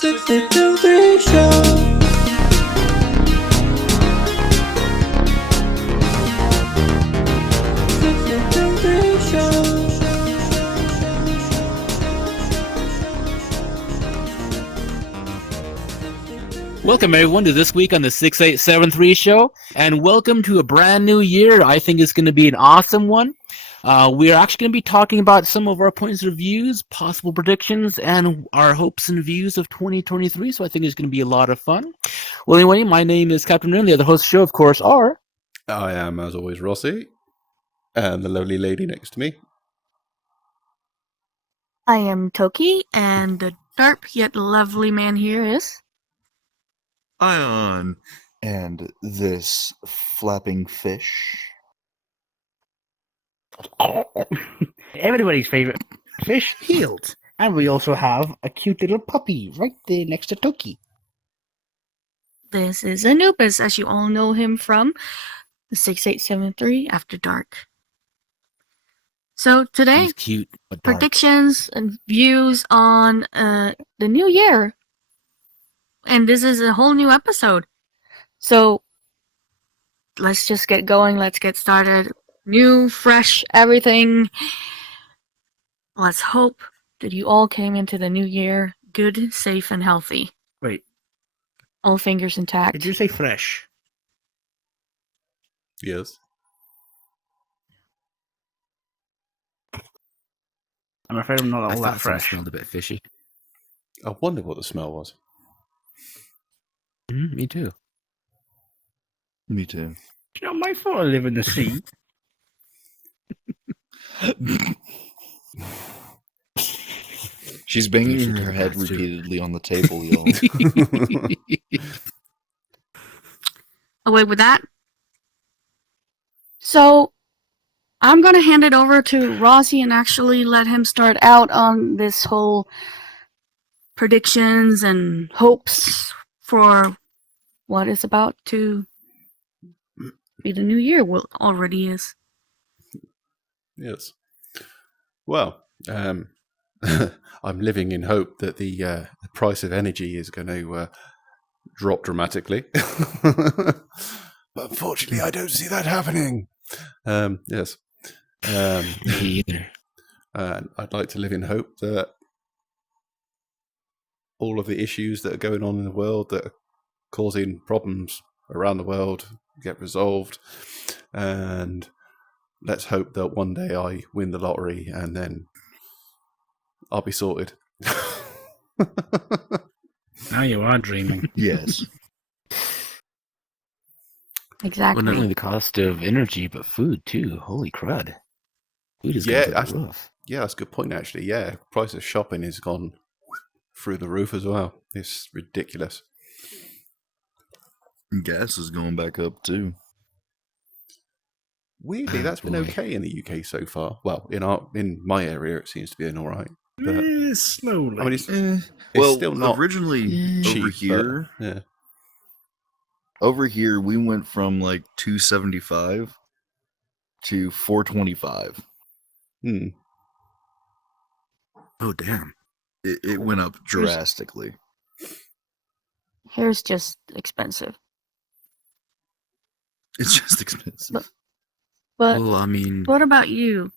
623 show. Welcome everyone to this week on the 6873 show, and welcome to a brand new year. I think it's going to be an awesome one. We are actually going to be talking about some of our points of views, possible predictions, and our hopes and views of 2023, so I think it's going to be a lot of fun. Well, anyway, my name is Captain Rin. The other hosts of the show, of course, are... I am, as always, Rossi, and the lovely lady next to me. I am Toki, and the sharp yet lovely man here is... Ion, and this flapping fish. Everybody's favorite fish, Healed. And we also have a cute little puppy right there next to Toki. This is Anubis, as you all know him from the 6873 After Dark. So today, He's cute, but dark. predictions and views on the new year. And this is a whole new episode. So let's just get going. Let's get started. New, fresh, everything. Let's hope that you all came into the new year good, safe, and healthy. Wait, All fingers intact. did you say fresh? Yes. I'm afraid I'm not I all thought that some fresh. smelled a bit fishy. I wonder what the smell was. Me too. Me too. It's not my fault I live in the sea. She's You banging should her take a head bath, too. repeatedly on the table, y'all. Away with that. So, I'm going to hand it over to Rossi and actually let him start out on this whole predictions and hopes for what is about to be the new year. Well, already is. Yes. Well, I'm living in hope that the price of energy is going to drop dramatically. But unfortunately, I don't see that happening. Yes. Me either. I'd like to live in hope that all of the issues that are going on in the world that are causing problems around the world get resolved. And let's hope that one day I win the lottery and then I'll be sorted. Now you are dreaming. Yes. Exactly. Well, not only the cost of energy, but food too. Holy crud. Food is Yeah, going through the roof. Yeah, that's a good point, actually. Yeah, price of shopping has gone through the roof as well. It's ridiculous. Gas is going back up, too. Weirdly, that's been Boy. okay in the UK so far. Well, in my area, it seems to be all right. But Slowly. I mean, it's Well, still not originally cheap, over here, but, yeah. over here, we went from like 275 to 425. Hmm. Oh, damn. It went up drastically. Here's just expensive. It's just expensive. But Well, I mean, what about you?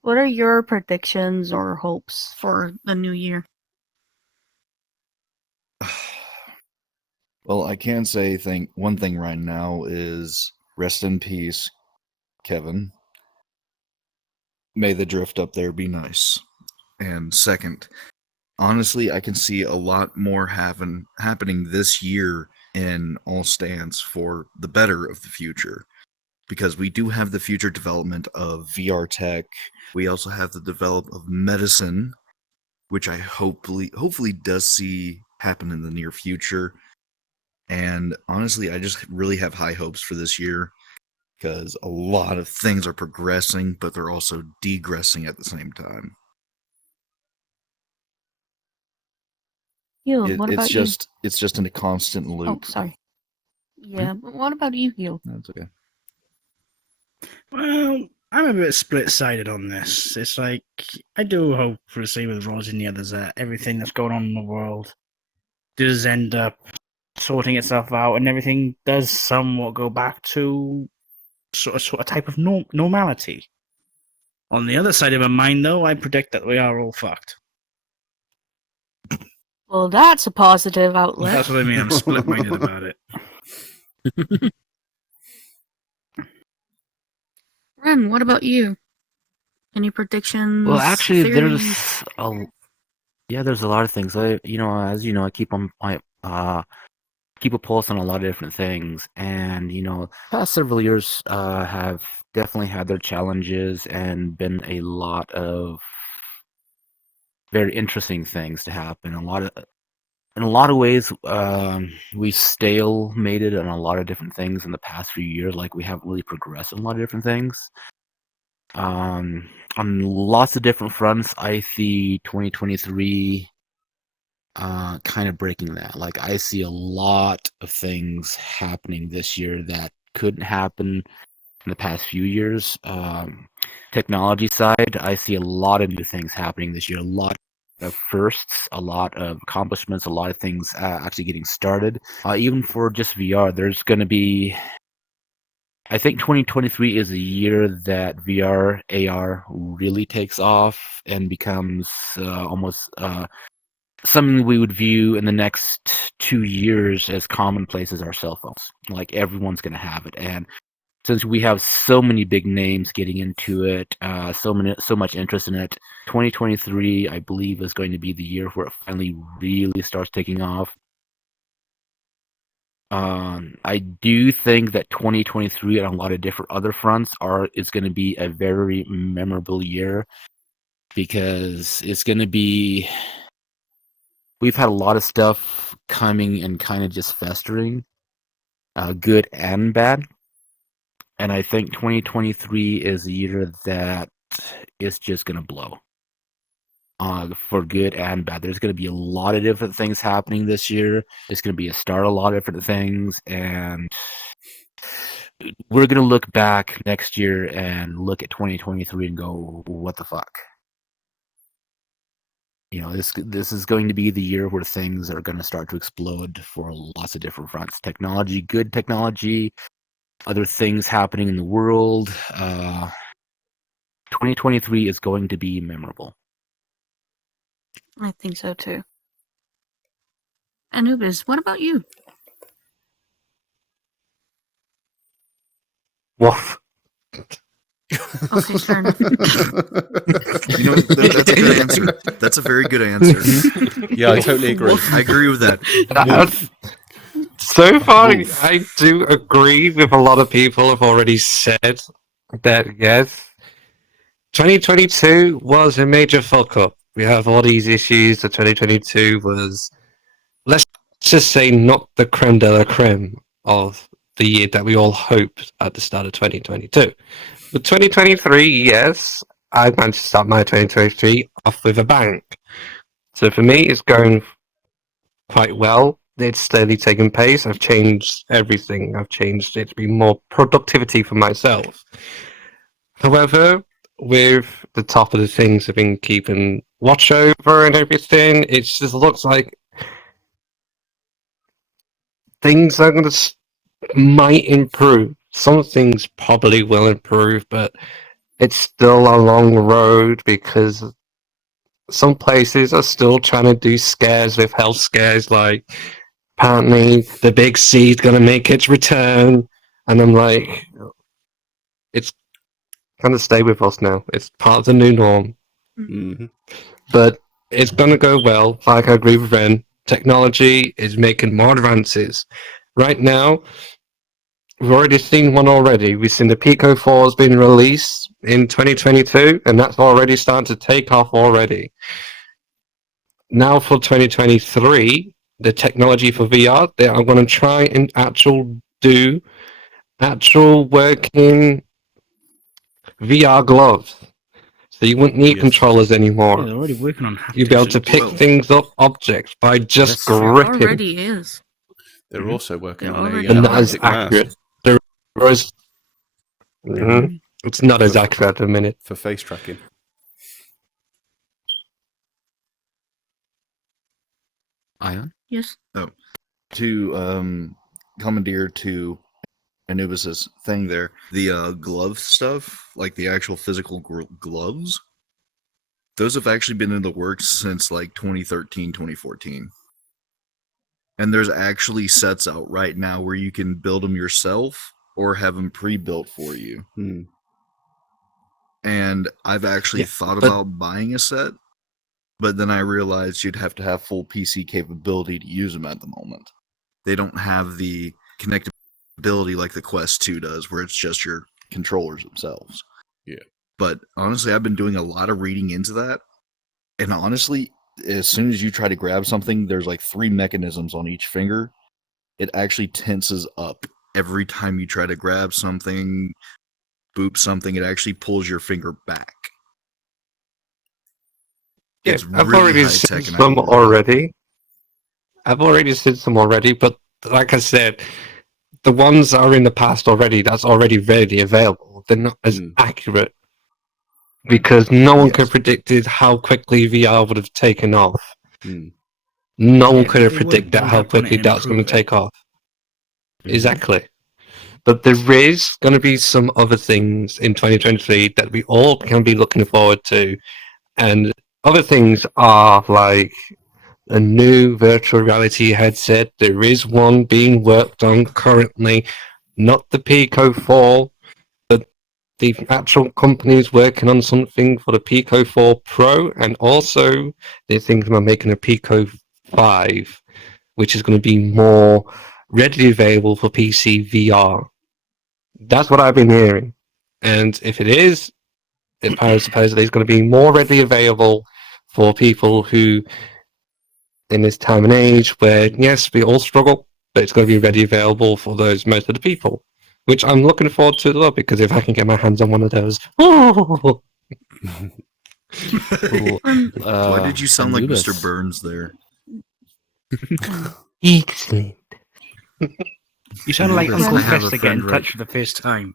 What are your predictions or hopes for the new year? Well, I can say one thing right now is rest in peace, Kevin. May the drift up there be nice. And second, honestly, I can see a lot more happening this year in all stands for the better of the future. Because we do have the future development of VR tech. We also have the development of medicine, which I hopefully does see happen in the near future. And honestly, I just really have high hopes for this year because a lot of things are progressing, but they're also degressing at the same time. Heal, what about It's just in a constant you? Oh, loop. sorry. Yeah, but what about you, Heal? That's okay. Well, I'm a bit split-sided on this. It's like, I do hope, for the same with Rose and the others, that everything that's going on in the world does end up sorting itself out and everything does somewhat go back to sort of type of normality. On the other side of my mind, though, I predict that we are all fucked. Well, that's a positive outlet. That's what I mean. I'm split-minded about it. Ren, what about you? Any predictions? Well, actually, theories? there's a lot of things. As you know, I keep a pulse on a lot of different things, and past several years have definitely had their challenges and been a lot of very interesting things to happen. In a lot of ways, we stalemated on a lot of different things in the past few years. Like, we haven't really progressed in a lot of different things. On lots of different fronts, I see 2023 kind of breaking that. Like, I see a lot of things happening this year that couldn't happen in the past few years. Technology side, I see a lot of new things happening this year. A lot of firsts, a lot of accomplishments, a lot of things actually getting started. Even for just VR, there's going to be... I think 2023 is a year that VR, AR really takes off and becomes almost something we would view in the next 2 years as commonplace as our cell phones. Like, everyone's going to have it. And since we have so many big names getting into it, so much interest in it, 2023, I believe, is going to be the year where it finally really starts taking off. I do think that 2023 on a lot of different other fronts is going to be a very memorable year, because it's going to be... We've had a lot of stuff coming and kind of just festering, good and bad. And I think 2023 is a year that is just going to blow, for good and bad. There's going to be a lot of different things happening this year. It's going to be a start of a lot of different things. And we're going to look back next year and look at 2023 and go, what the fuck? This is going to be the year where things are going to start to explode for lots of different fronts. Technology, good technology, other things happening in the world. 2023 is going to be memorable. I think so too. Anubis, what about you? Woof. Okay, fair enough. That's a good answer. That's a very good answer. Yeah, I totally agree. I agree with that. So far, I do agree with a lot of people have already said that, yes, 2022 was a major fuck up. We have all these issues. The 2022 was, let's just say, not the creme de la creme of the year that we all hoped at the start of 2022. But 2023, yes, I managed to start my 2023 off with a bang. So for me, it's going quite well. It's steadily taking pace. I've changed everything. I've changed it to be more productivity for myself. However, with the top of the things I've been keeping watch over and everything, it just looks like things are going to might improve. Some things probably will improve, but it's still a long road, because some places are still trying to do scares with health scares, like apparently the big C is going to make its return, and I'm like, it's going to stay with us now. It's part of the new norm. Mm-hmm. But it's going to go well. Like, I agree with Ren. Technology is making more advances. Right now, we've already seen one already. We've seen the Pico 4 has been released in 2022, and that's already starting to take off already. Now for 2023, the technology for VR, they are going to try and do actual working VR gloves. So you wouldn't need controllers anymore. Yeah, they're already working on haptics. You'll be able to pick things up, objects, by just gripping. It already is. They're also working They're on already a And not as haptic mask accurate. It's not as accurate at the minute. for face tracking. Ion? Yes. To commandeer to Anubis's thing there, the glove stuff, like the actual physical gloves, those have actually been in the works since like 2013, 2014. And there's actually sets out right now where you can build them yourself or have them pre-built for you. Hmm. And I've actually Yeah, thought but- about buying a set, but then I realized you'd have to have full PC capability to use them at the moment. They don't have the connectability like the Quest 2 does, where it's just your controllers themselves. Yeah. But honestly, I've been doing a lot of reading into that. And honestly, as soon as you try to grab something, there's like 3 mechanisms on each finger. It actually tenses up every time you try to grab something, boop something. It actually pulls your finger back. Yeah, It's I've really already high seen tech, and I some love it. already. I've already seen some already, but like I said, the ones that are in the past already, that's already readily available. They're not as accurate because no one could Yes. have predicted how quickly VR would have taken off. Hmm. No one Yeah, could have they would predicted build how up on it quickly and that's going to improve it. take off. Mhm. Exactly. But there is going to be some other things in 2023 that we all can be looking forward to. And other things are like a new virtual reality headset. There is one being worked on currently, not the Pico 4, but the actual company is working on something for the Pico 4 Pro, and also they're thinking about making a Pico 5, which is going to be more readily available for PC VR. That's what I've been hearing. And if it is, supposedly it's going to be more readily available for people who, in this time and age where, yes, we all struggle, but it's going to be readily available for those most of the people. Which I'm looking forward to a lot, because if I can get my hands on one of those, Well, Why did you sound like Anubis. Mr. Burns there? excellent. You sound like Anubis, Uncle I have a Fester getting friend right- touched for the first time.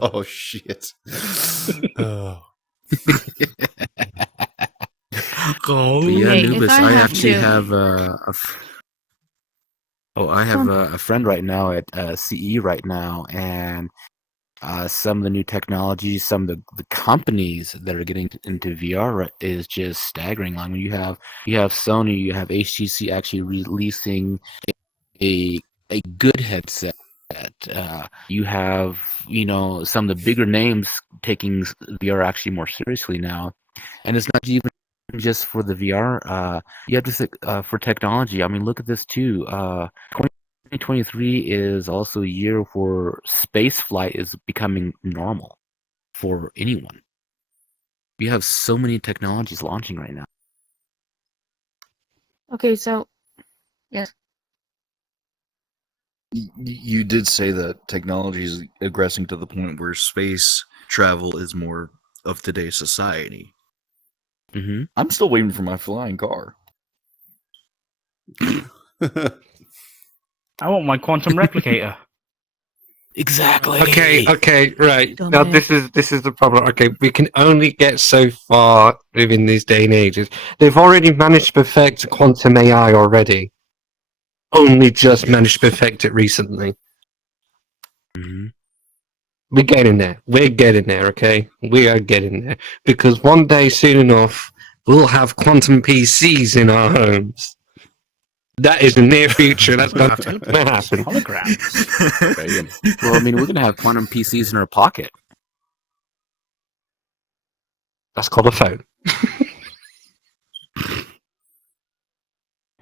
Oh shit! Oh. But yeah, Hey, if Anubis, I I have actually to- have I have a friend right now at CE right now, and some of the new technologies, some of the companies that are getting into VR is just staggering. I mean, you have Sony, you have HTC actually releasing a good headset. You have some of the bigger names taking VR actually more seriously now, and it's not even just for the VR. You have to think for technology. I mean, look at this too. 2023 is also a year where space flight is becoming normal for anyone. We have so many technologies launching right now. Okay, so yes. You did say that technology is aggressing to the point where space travel is more of today's society. Mm-hmm. I'm still waiting for my flying car. I want my quantum replicator. Exactly. Okay, right. Now Dumbass. this is the problem. Okay, we can only get so far within these day and ages. They've already managed to perfect quantum AI already. Only just managed to perfect it recently. Mm-hmm. We're getting there. We're getting there, okay? We are getting there. Because one day, soon enough, we'll have quantum PCs in our homes. That is the near future. That's not going to happen. Holograms. Bam. Well, I mean, we're gonna have quantum PCs in our pocket. That's called a phone.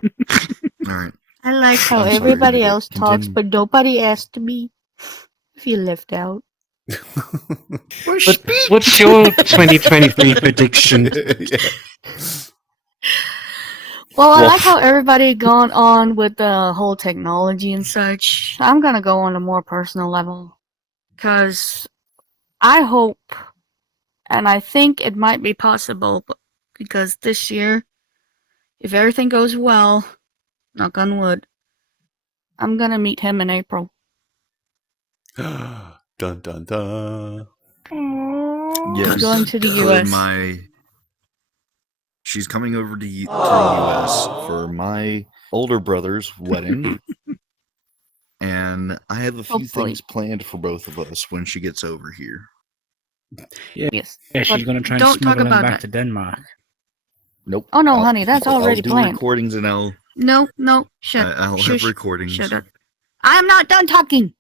All right. I like how I'm sorry, everybody Nick, else talks, continue. but nobody asked me. Feel left out. But what's your 2023 prediction? Yeah. Well, I Well, like how everybody gone on with the whole technology and such. I'm gonna go on a more personal level. Because I hope, and I think it might be possible, because this year, if everything goes well, knock on wood, I'm gonna meet him in April. Dun dun dun. Yes. going to the Could US. my She's coming over to the US for my older brother's wedding. And I have a few Hopefully. things planned for both of us when she gets over here. Yes. Yeah, she's But going to try and don't talk smuggle him about back that. to Denmark. Nope. Oh no, honey, that's already I'll do planned. recordings and I'll No, shut. I'll Shush. have recordings. Shut up. I'm not done talking.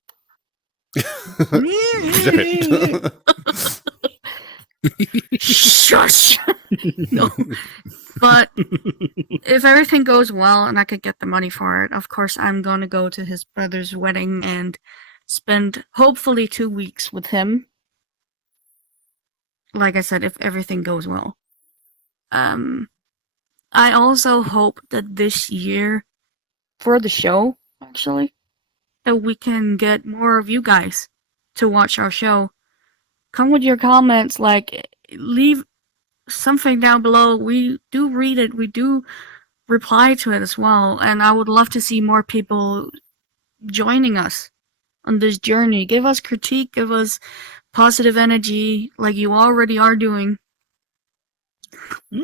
Zip it. Shush. No. But if everything goes well and I could get the money for it, of course I'm going to go to his brother's wedding and spend hopefully 2 weeks with him. Like I said, if everything goes well. I also hope that this year, for the show, actually, that we can get more of you guys to watch our show. Come with your comments, like, leave something down below. We do read it, we do reply to it as well, and I would love to see more people joining us on this journey. Give us critique, give us positive energy, like you already are doing.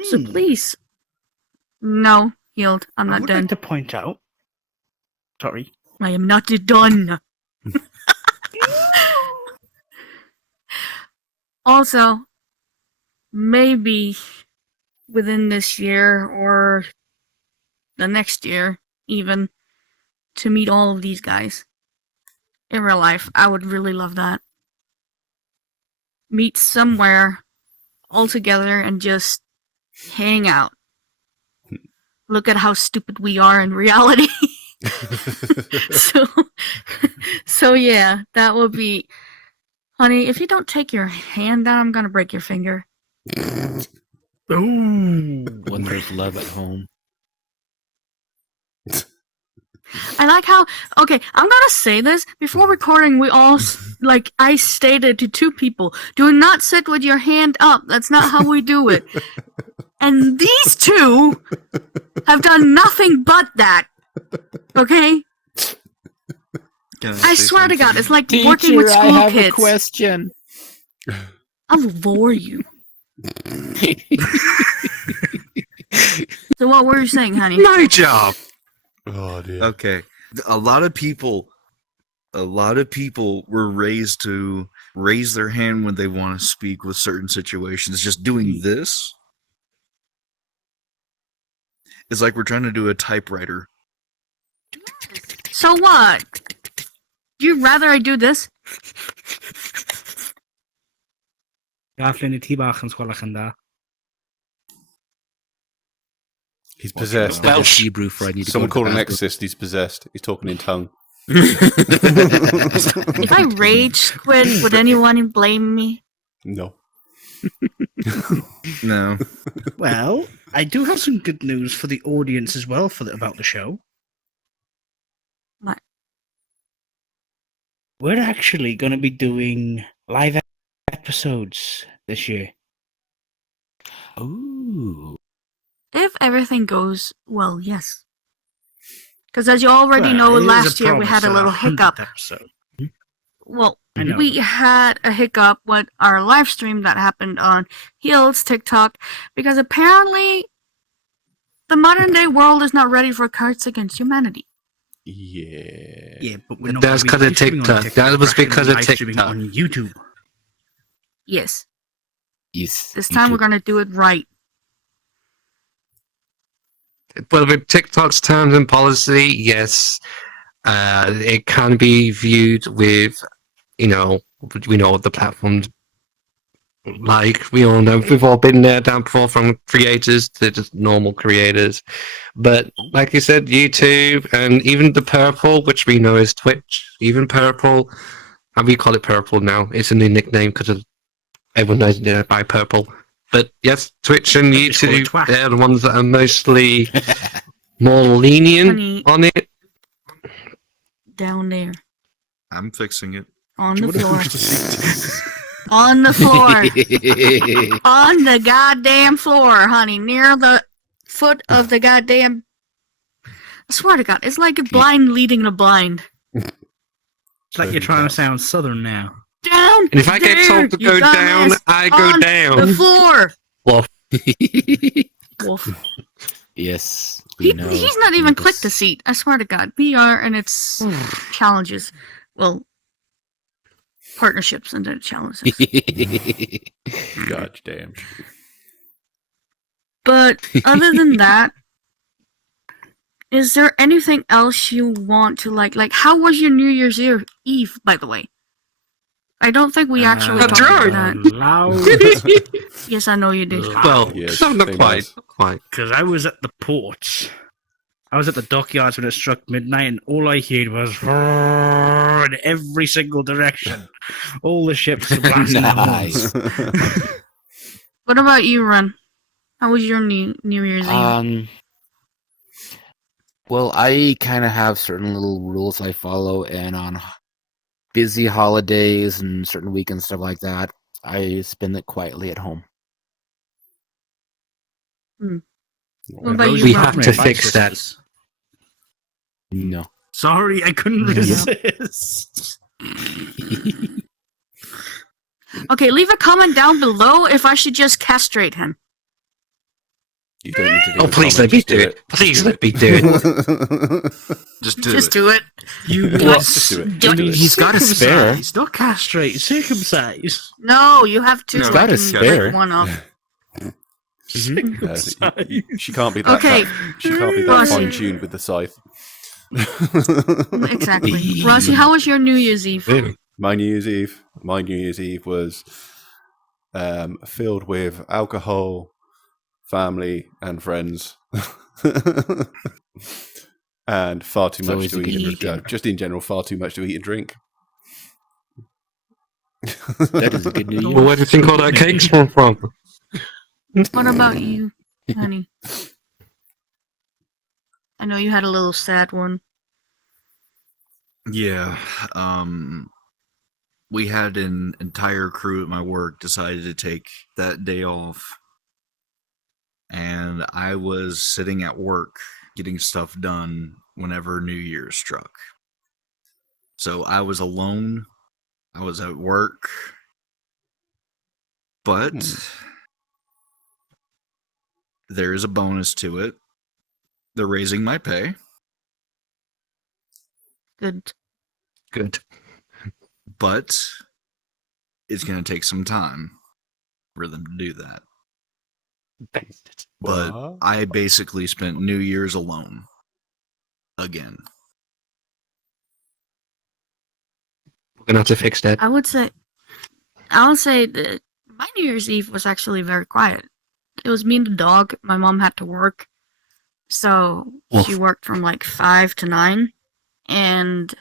So please. No, Healed, I'm I not would done. like to point out. Sorry. I am not done. Also, maybe within this year or the next year, even, to meet all of these guys in real life. I would really love that. Meet somewhere all together and just hang out. Look at how stupid we are in reality. So yeah, that would be... Honey, if you don't take your hand down, I'm gonna break your finger. Ooh, when there's love at home. I like how... Okay, I'm gonna say this. Before recording, we all... Like, I stated to 2 people, do not sit with your hand up. That's not how we do it. And these 2 have done nothing but that. Okay? I swear to God, it's like working with school I have kids. a question. I'll lure you. So what were you saying, honey? My job. Oh dear. Okay. A lot of people were raised to raise their hand when they want to speak with certain situations. Just doing this is like we're trying to do a typewriter. So what? You rather I do this? Gaaflin die bach en squalach daar. He's possessed. Spell Hebrew for I need to Someone go to called an the exorcist. He's possessed. He's talking in tongue. If I rage quit, would anyone blame me? No. No. Well, I do have some good news for the audience as well about the show. What? We're actually going to be doing live episodes this year. Ooh. If everything goes well, yes. Because as you already know, Well, it is last a year we had a promise little of 100th hiccup. episode. Well, I know. we had a hiccup with our live stream that happened on Heel's TikTok because apparently the modern day world is not ready for Cards Against Humanity. Yeah. Yeah, but we're not That's gonna be 'cause of live streaming on TikTok. That was We're actually because of live streaming TikTok. on YouTube. Yes, Yes. this time we're going to do it right. Well, with TikTok's terms and policy, yes, it can be viewed with, we know the platforms. Like we all know, we've all been there down before, from creators to just normal creators. But like you said, YouTube and even the Purple, which we know is Twitch, even Purple, and we call it Purple now. It's a new nickname because everyone knows it by Purple. But yes, Twitch and Just call it YouTube, twat. they're the ones that are mostly more lenient Honey. on it. Down there. I'm fixing it. On the floor. On the floor. On the goddamn floor, honey. Near the foot of the goddamn... I swear to God, it's like a blind leading a blind. It's like you're trying to sound southern now. Down And if I get there, told to you go down, dumbass, I go on down. the floor. Well, Wolf. Yes, we know. He's not even Yes. clicked the seat. I swear to God. VR and its challenges. Well, partnerships and their challenges. God damn. But other than that, is there anything else you want to like? Like, how was your New Year's Eve, by the way? I don't think we actually talked about that. Loud. Yes, I know you did. Well, Yes, not they quite. must. Not quite. Because I was at the port. I was at the dockyards when it struck midnight, and all I heard was in every single direction. All the ships were blasting their horns. Nice. What about you, Ron? How was your New Year's Eve? Well, I kind of have certain little rules I follow, and on busy holidays and certain weekends, stuff like that, I spend it quietly at home. What about We you, have Ron? to fix that. No. Sorry, I couldn't Yeah. resist. Okay, leave a comment down below if I should just castrate him. You don't need to do Oh, a please comment, let me just do it. Please let me do it. Just do Just it. do it. You Just do it. Just do it. He's got a spare. Circumcise, not castrate, circumcise. No, you have to. He's I got a can spare. break one off. She can't be that. Okay. She can't be that Rossi. fine-tuned with the scythe. Exactly. Rossi, how was your New Year's Eve? My New Year's Eve was filled with alcohol, family, and friends, and far too It's much always to a good eat. weekend. Just in general, far too much to eat and drink. That is a good New Well, Year. where do you think all that cake's from? What about you, honey? I know you had a little sad one. Yeah. We had an entire crew at my work decided to take that day off. And I was sitting at work getting stuff done whenever New Year's struck. So I was alone. I was at work. But there is a bonus to it. They're raising my pay. Good. Good. But it's going to take some time for them to do that. But What? I basically spent New Year's alone. Again. We're gonna have to fix that. I would say that my New Year's Eve was actually very quiet. It was me and the dog. My mom had to work, so she Oof. worked from like 5 to 9, and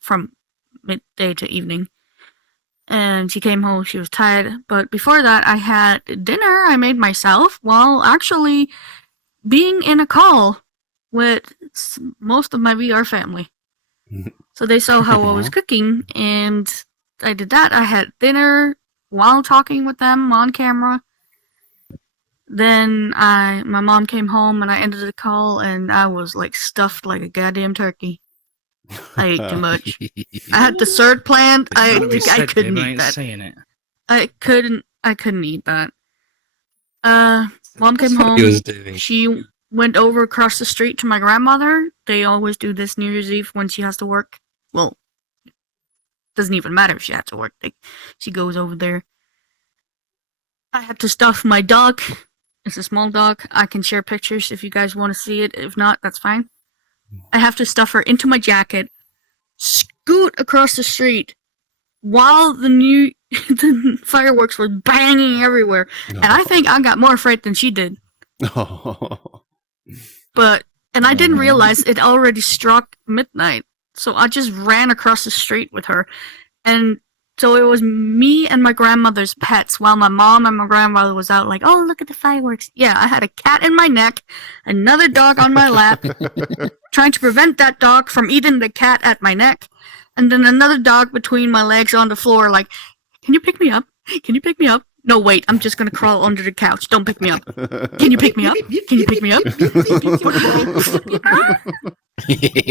from midday to evening. And she came home. She was tired. But before that, I had dinner I made myself while actually being in a call with most of my VR family. So they saw how I was cooking, and I did that. I had dinner while talking with them on camera. Then my mom came home, and I ended the call, and I was like stuffed like a goddamn turkey. I ate too much. I had dessert planned. I couldn't eat that. Saying it. I couldn't eat that. Mom came That's what home. he was doing. She went over across the street to my grandmother. They always do this New Year's Eve when she has to work. Well, doesn't even matter if she has to work. She goes over there. I had to stuff my dog. It's a small dog. I can share pictures if you guys want to see it. If not, that's fine. I have to stuff her into my jacket, scoot across the street while the fireworks were banging everywhere. And I think I got more afraid than she did. And I didn't realize it already struck midnight. So I just ran across the street with her. And so it was me and my grandmother's pets while my mom and my grandmother was out like, oh, look at the fireworks. Yeah, I had a cat in my neck, another dog on my lap, trying to prevent that dog from eating the cat at my neck. And then another dog between my legs on the floor like, can you pick me up? Can you pick me up? No, wait, I'm just going to crawl under the couch. Don't pick me up. Can you pick me up? Can you pick me up?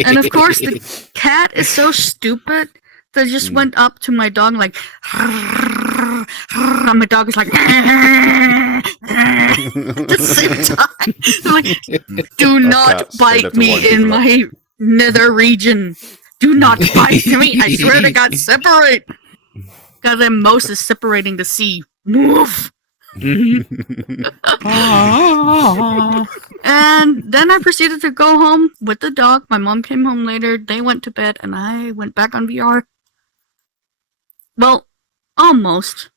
And of course, the cat is so stupid that it just went up to my dog like, and my dog is like at the same time. I'm like, do not cats, they love bite to wind me in people up. my nether region. Do not bite me. I swear to God, separate. God, then Mose is separating the sea. Move. And then I proceeded to go home with the dog. My mom came home later. They went to bed, and I went back on VR. Well, almost.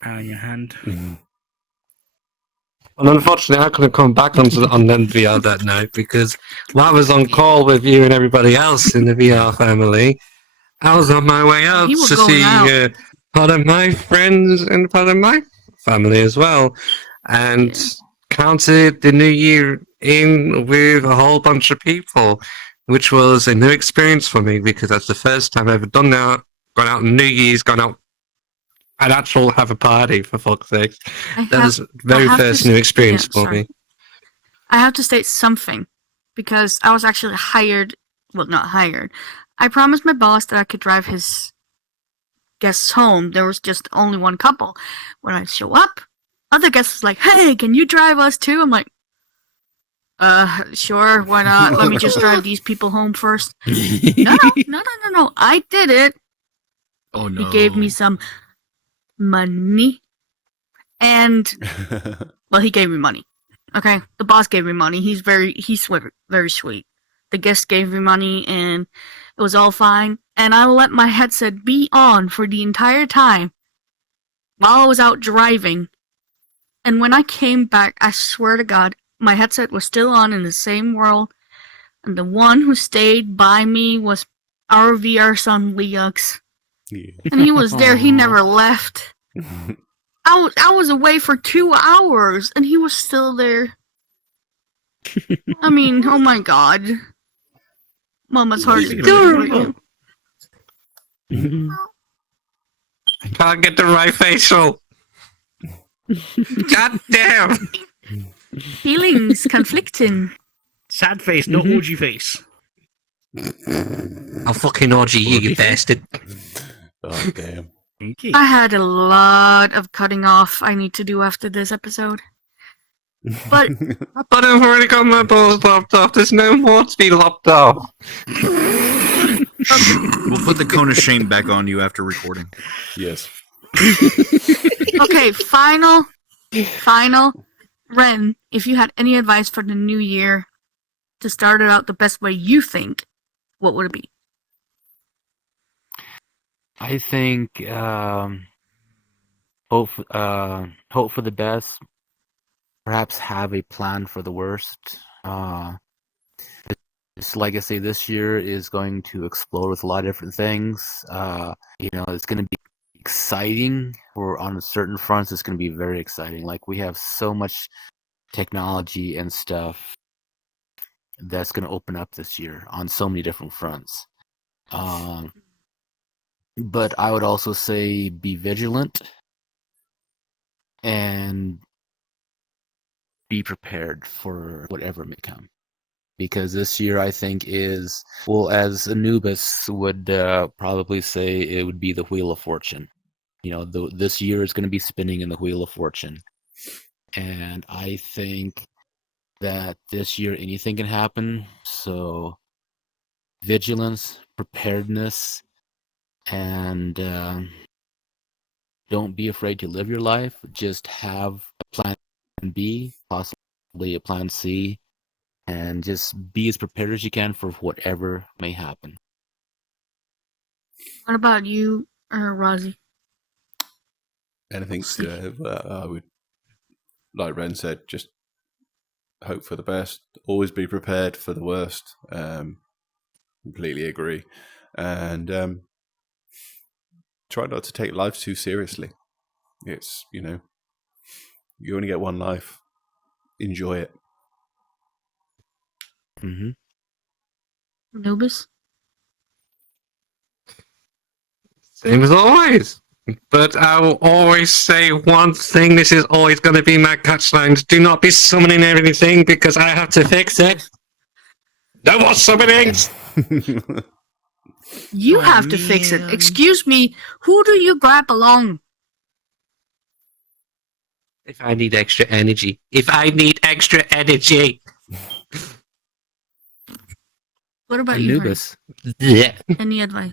Power in your hand. And unfortunately, I couldn't come back on the VR that night because while I was on call with you and everybody else in the VR family, I was on my way out He was to going see out. part of my friends and part of my family as well, and counted the new year in with a whole bunch of people, which was a new experience for me because that's the first time I've ever done that. Gone out on New Year's, gone out and actual have a party for fuck's sake. That was the very have to first s- new experience yeah, for sorry. me. I have to state something because I was actually hired. Well, not hired. I promised my boss that I could drive his guests home. There was just only one couple. When I show up, other guests was like, "Hey, can you drive us too?" I'm like, sure, why not? Let me just drive these people home first. No. I did it. Oh no. He gave me some money. And, well, he gave me money. Okay? The boss gave me money. He's very sweet. The guest gave me money, and it was all fine. And I let my headset be on for the entire time while I was out driving. And when I came back, I swear to God, my headset was still on in the same world. And the one who stayed by me was our VR son, Leox. Yeah. And he was there. He never left. I was away for 2 hours, and he was still there. I mean, oh my God. Mama's heart is Adorable. breaking. Can't get the right facial. God damn. Feelings conflicting. Sad face, not orgy face. I'll fucking orgy you, you bastard. Oh, damn. Okay. I had a lot of cutting off I need to do after this episode. But But I've already got my balls lopped off. There's no more to be lopped off. We'll put the cone of shame back on you after recording. Yes. okay, final. Ren, if you had any advice for the new year to start it out the best way you think, what would it be? I think hope for the best. Perhaps have a plan for the worst. This legacy this year is going to explode with a lot of different things. It's going to be exciting. On certain fronts, it's going to be very exciting. Like, we have so much technology and stuff that's going to open up this year on so many different fronts. But I would also say be vigilant and be prepared for whatever may come. Because this year, I think, is, well, as Anubis would probably say, it would be the Wheel of Fortune. This year is going to be spinning in the Wheel of Fortune. And I think that this year anything can happen. So vigilance, preparedness, and don't be afraid to live your life. Just have a plan B, possibly a plan C, and just be as prepared as you can for whatever may happen. What about you, Rozzy? Anything I would, like Ren said, just hope for the best. Always be prepared for the worst. Completely agree. And try not to take life too seriously. It's, you only get one life. Enjoy it. Mm-hmm. Anubis? Same as always. But I will always say one thing. This is always going to be my catchline. Do not be summoning everything because I have to fix it. No more summonings! You Oh, have to fix it. man. Excuse me, who do you grab along? If I need extra energy. If I need extra energy. What about you, Anubis. Yeah. Frank? Any advice?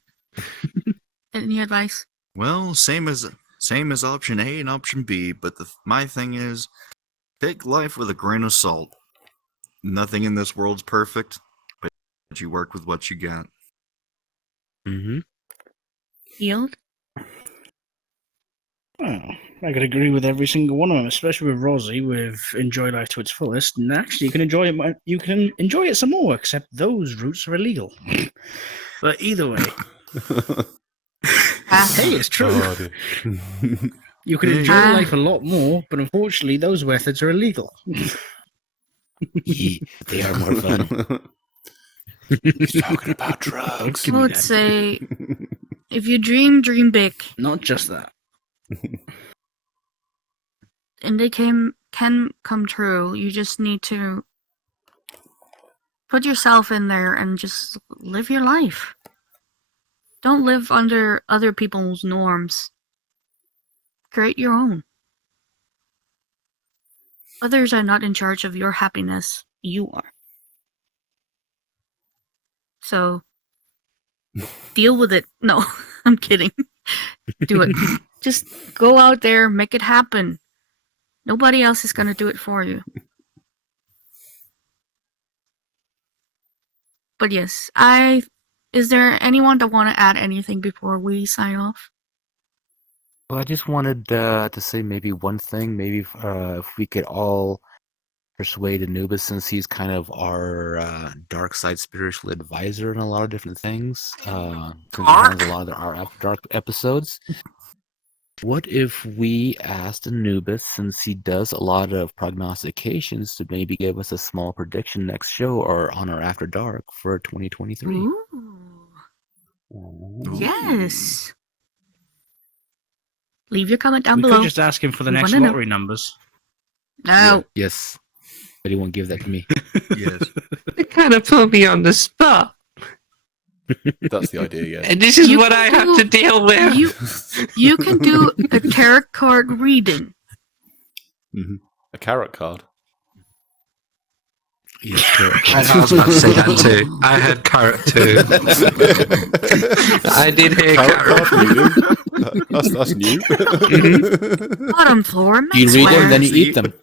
Any advice? Well, same as option A and option B, but my thing is, take life with a grain of salt. Nothing in this world's perfect, but you work with what you got. Mm-hmm. Healed? Well, I could agree with every single one of them, especially with Rosie, with enjoy life to its fullest. And actually, you can enjoy it some more, except those routes are illegal. But either way, hey, it's true. Oh, dear. You can Hey. enjoy life a lot more, but unfortunately, those methods are illegal. They are more fun. He's talking about drugs. Give I me would that. say, if you dream big, Not just that. and they can come true. You just need to put yourself in there and just live your life. Don't live under other people's norms. Create your own. Others are not in charge of your happiness. You are. So, deal with it. No, I'm kidding. Do it. Just go out there, make it happen. Nobody else is going to do it for you. But yes, is there anyone that want to add anything before we sign off? Well, I just wanted to say maybe one thing. Maybe if we could all persuade Anubis, since he's kind of our dark side spiritual advisor in a lot of different things. Since he has a lot of our After Dark episodes. What if we asked Anubis, since he does a lot of prognostications, to maybe give us a small prediction next show or on our After Dark for 2023? Ooh. Yes. Leave your comment down We below. could just ask him for the We next wanna know. lottery numbers. No. Yes. But he won't give that to me. Yes. They kind of put me on the spot. That's the idea, yeah. And this is You what can I have to deal with. You can do a tarot card reading. A carrot card. Yes, correct. I was about to say that too. I heard carrot too. I did hear Carrot carrot. card reading? That's new. Bottom floor, You read them, then menswear. you eat them.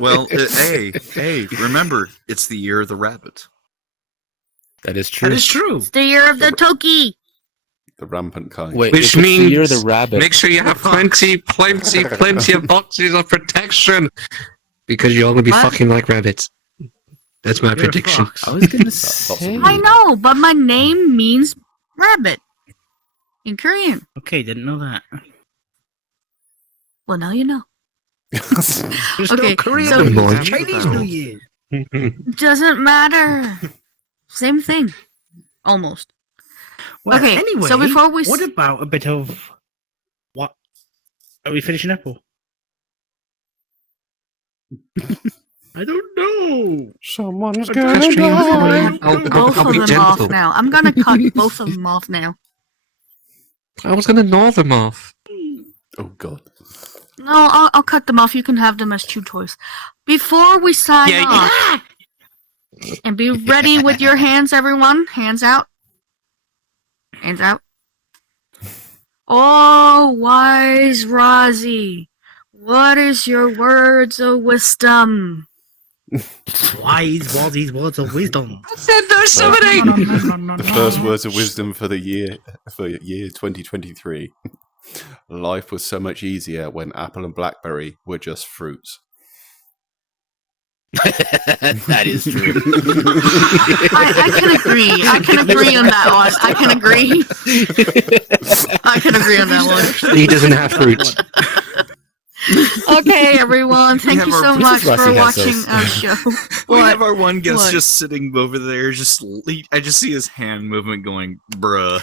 Well, hey, remember, it's the year of the rabbit. That is true. That is true. It's the year of the Toki. The rampant kind. Wait, Which if it's the year of means the rabbit. Make sure you have plenty of boxes of protection. Because you're going to be What? fucking like rabbits. That's my You're a prediction. fox. I was gonna That's say. possible. I know, but my name means rabbit in Korean. Okay, didn't know that. Well, now you know. There's Okay, no Korean so- New Year, Good it's Chinese New Year. Doesn't matter. Same thing. Almost. Well, Okay, anyway, so before we what about a bit of what? Are we finishing up? Or? I don't know. Someone's gonna die. I'll both of be them gentle. off now. I'm gonna cut both of them off now. I was going to gnaw them off. Oh, God. No, I'll cut them off. You can have them as chew toys. Before we sign Yeah, off, and be ready with your hands, everyone. Hands out. Hands out. Oh, wise Rozzy, what is your words of wisdom? Wise was these words of wisdom. I said there's so many. The first words of wisdom for year 2023. Life was so much easier when apple and blackberry were just fruits. That is true. I can agree. I can agree on that one. I can agree. I can agree on that one. He doesn't have fruits. Okay, everyone. Thank have you our- so This much is Rusty for has watching those. our show. We What? have our one guest What? just sitting over there, I just see his hand movement going, bruh.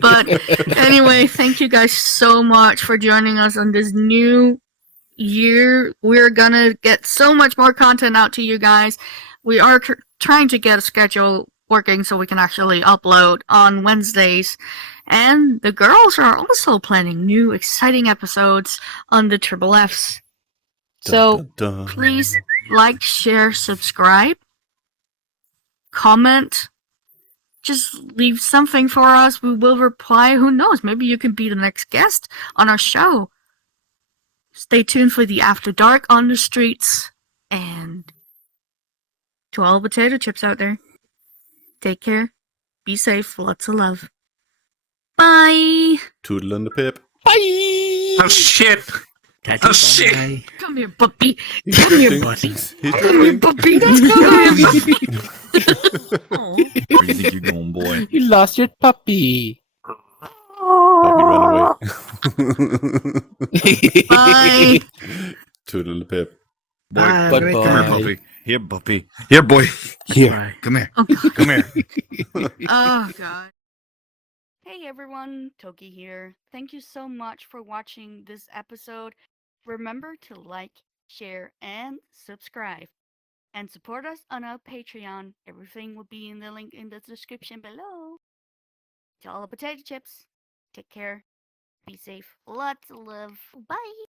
But anyway, thank you guys so much for joining us on this new year. We're gonna get so much more content out to you guys. we are trying to get a schedule working so we can actually upload on Wednesdays. And the girls are also planning new exciting episodes on the Triple Fs. So Dun, dun, dun. please like, share, subscribe, comment. Just leave something for us. We will reply. Who knows? Maybe you can be the next guest on our show. Stay tuned for the After Dark on the streets. And to all potato chips out there, take care. Be safe. Lots of love. Bye. Toodle and the pip. Bye. Oh shit! Tatty Oh, shit. bye. Come here, puppy. He's Come here, drifting. buddy. He's Come here, drifting. puppy. Come here. Aw. Where do you think you're going, boy? You lost your puppy. Puppy run away. Bye. Toodle and the pip. Boy, Bye, Bye-bye. great come here, time. puppy. Here, puppy. Here, boy. Here. Bye. Come here. Oh, God. Come here. Oh, God. Hey, everyone. Toki here. Thank you so much for watching this episode. Remember to like, share, and subscribe. And support us on our Patreon. Everything will be in the link in the description below. To all the potato chips, take care. Be safe. Lots of love. Bye.